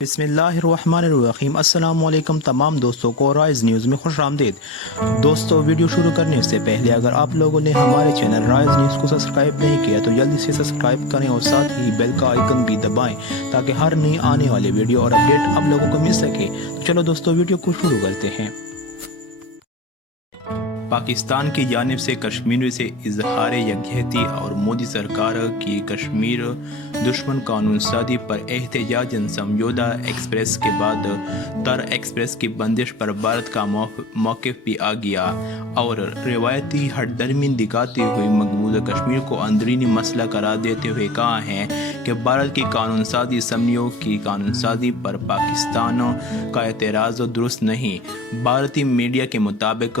بسم اللہ الرحمن الرحیم۔ السلام علیکم تمام دوستوں کو رائز نیوز میں خوش آمدید۔ دوستو، ویڈیو شروع کرنے سے پہلے اگر آپ لوگوں نے ہمارے چینل رائز نیوز کو سبسکرائب نہیں کیا تو جلدی سے سبسکرائب کریں اور ساتھ ہی بیل کا آئیکن بھی دبائیں تاکہ ہر نئی آنے والے ویڈیو اور اپڈیٹ آپ لوگوں کو مل سکے۔ تو چلو دوستو، ویڈیو کو شروع کرتے ہیں۔ پاکستان کی جانب سے کشمیر سے اظہار یکجہتی اور مودی سرکار کی کشمیر دشمن قانون سازی پر احتجاجاً سمجھوتہ ایکسپریس کے بعد تر ایکسپریس کی بندش پر بھارت کا موقف بھی آ گیا اور روایتی ہٹ درمی دکھاتے ہوئے مقبوضہ کشمیر کو اندرونی مسئلہ قرار دیتے ہوئے کہا ہے کہ بھارت کی قانون سازی اسمبلیوں کی قانون سازی پر پاکستان کا اعتراض درست نہیں۔ بھارتی میڈیا کے مطابق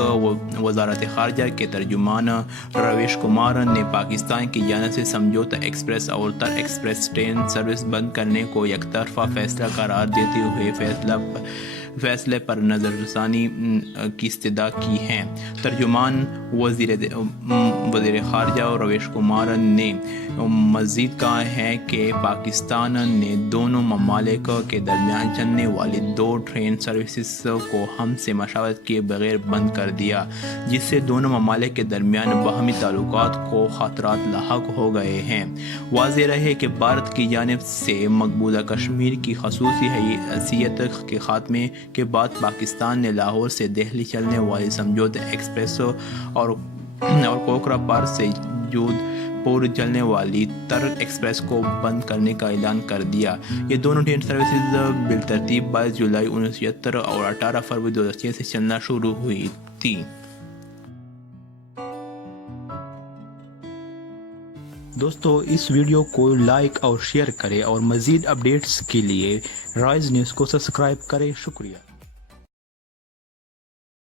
وزارت خارجہ کے ترجمان رویش کمار نے پاکستان کی جانب سے سمجھوتہ ایکسپریس اور تر ایکسپریس ٹرین سروس بند کرنے کو یک طرفہ فیصلہ قرار دیتے ہوئے فیصلے پر نظر ثانی کی استدعا کی ہے۔ ترجمان وزیر خارجہ رویش کمار نے مزید کہا ہے کہ پاکستان نے دونوں ممالک کے درمیان چلنے والی 2 ٹرین سروسز کو ہم سے مشاورت کیے بغیر بند کر دیا، جس سے دونوں ممالک کے درمیان باہمی تعلقات کو خطرات لاحق ہو گئے ہیں۔ واضح رہے کہ بھارت کی جانب سے مقبوضہ کشمیر کی خصوصی حیثیت کے خاتمے کے بعد پاکستان نے لاہور سے دہلی چلنے والی سمجھوتہ ایکسپریس اور کوکرا پار سے جودھ پور چلنے والی تر ایکسپریس کو بند کرنے کا اعلان کر دیا۔ یہ دونوں ٹرین سروسز بالترتیب 22 جولائی 1976 اور 18 فروری 2006 سے چلنا شروع ہوئی تھی۔ دوستو، اس ویڈیو کو لائک اور شیئر کریں اور مزید اپڈیٹس کے لیے رائز نیوز کو سبسکرائب کریں۔ شکریہ۔